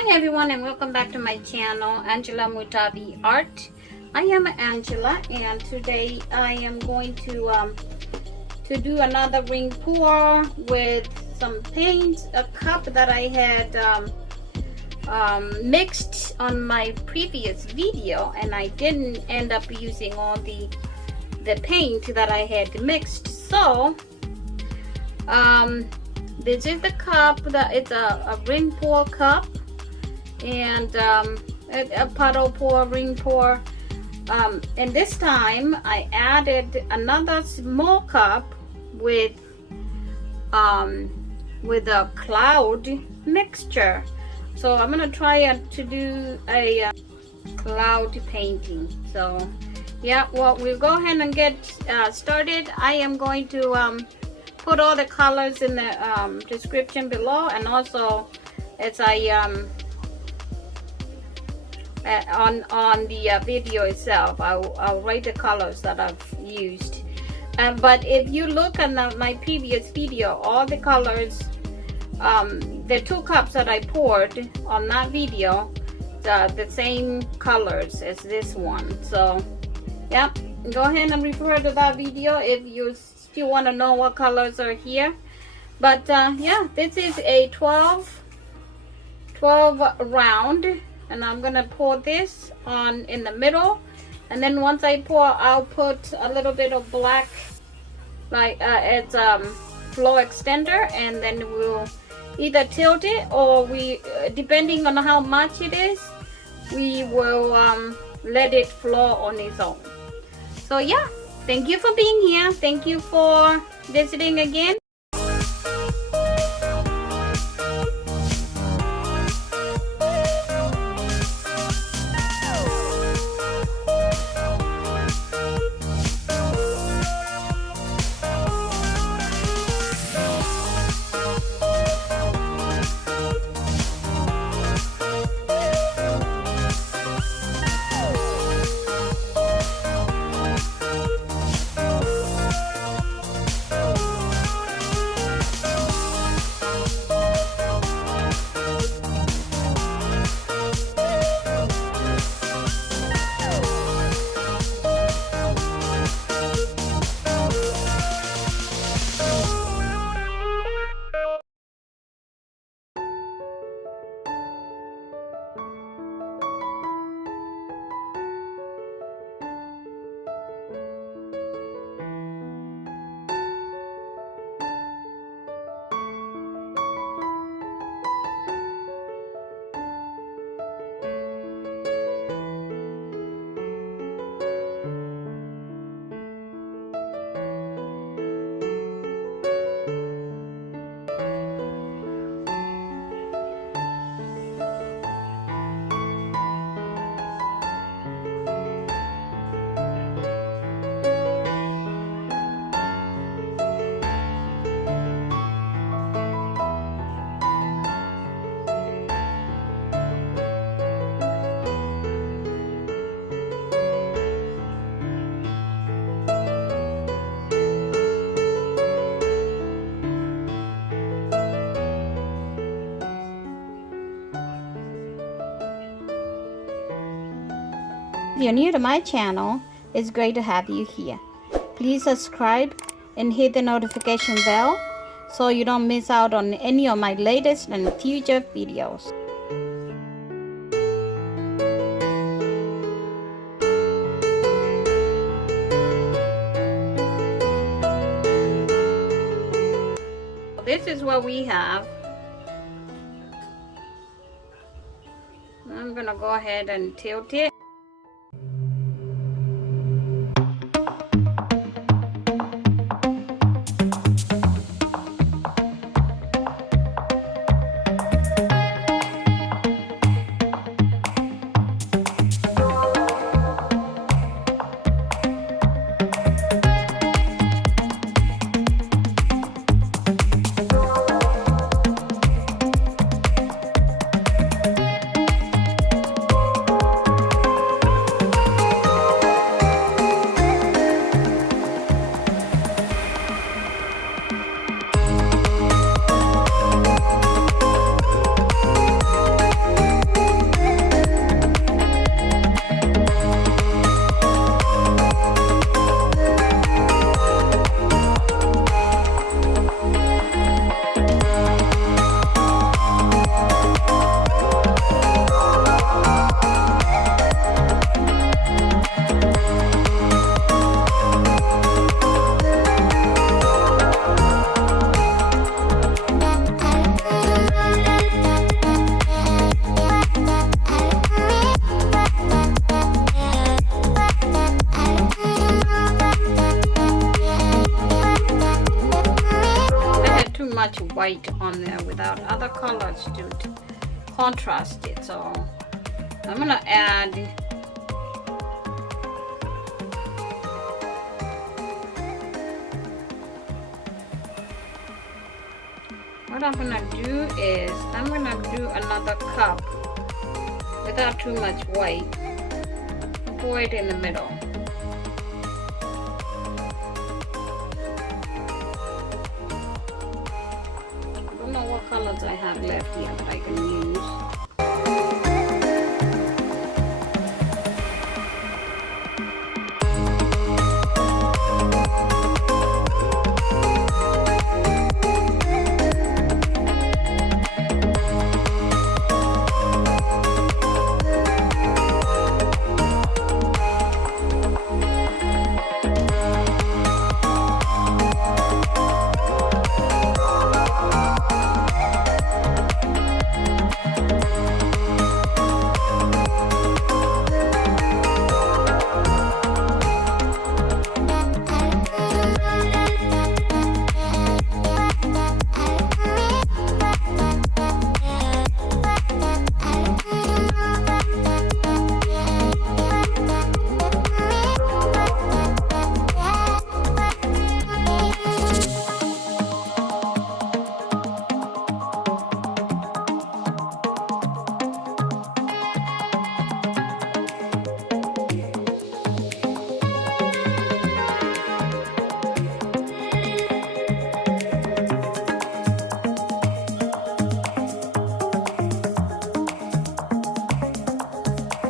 Hi everyone, and welcome back to my channel, Angela Mutavi Art. I am Angela, and today I am going to do another ring pour with some paint, a cup that I had mixed on my previous video, and I didn't end up using all the paint that I had mixed. So this is the cup. It's a ring pour cup, and a puddle pour, ring pour, and this time I added another small cup with a cloud mixture. So I'm gonna try to do a cloud painting. So yeah, well, we'll go ahead and get started. I am going to put all the colors in the description below, and also as I on the video itself, I'll write the colors that I've used. But if you look at my previous video, all the colors, the two cups that I poured on that video, the same colors as this one. So yeah, go ahead and refer to that video if you still want to know what colors are here. But yeah, this is a 12 round, and I'm gonna pour this on in the middle, and then once I pour, I'll put a little bit of black, like it's flow extender, and then we'll either tilt it, or we, depending on how much it is, we will let it flow on its own. So yeah, thank you for being here. Thank you for visiting again. If you're new to my channel, it's great to have you here. Please subscribe and hit the notification bell so you don't miss out on any of my latest and future videos. This is what we have. I'm gonna go ahead and tilt it. white on there without other colors to contrast it. So I'm gonna add what I'm gonna do is I'm gonna do another cup without too much white. Pour it in the middle. I don't know what colors I have left here that I can use.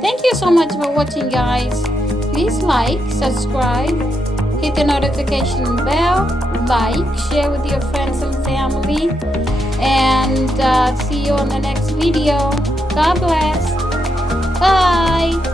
Thank you so much for watching, guys. Please like, subscribe, hit the notification bell, like, share with your friends and family, and see you on the next video. God bless. Bye.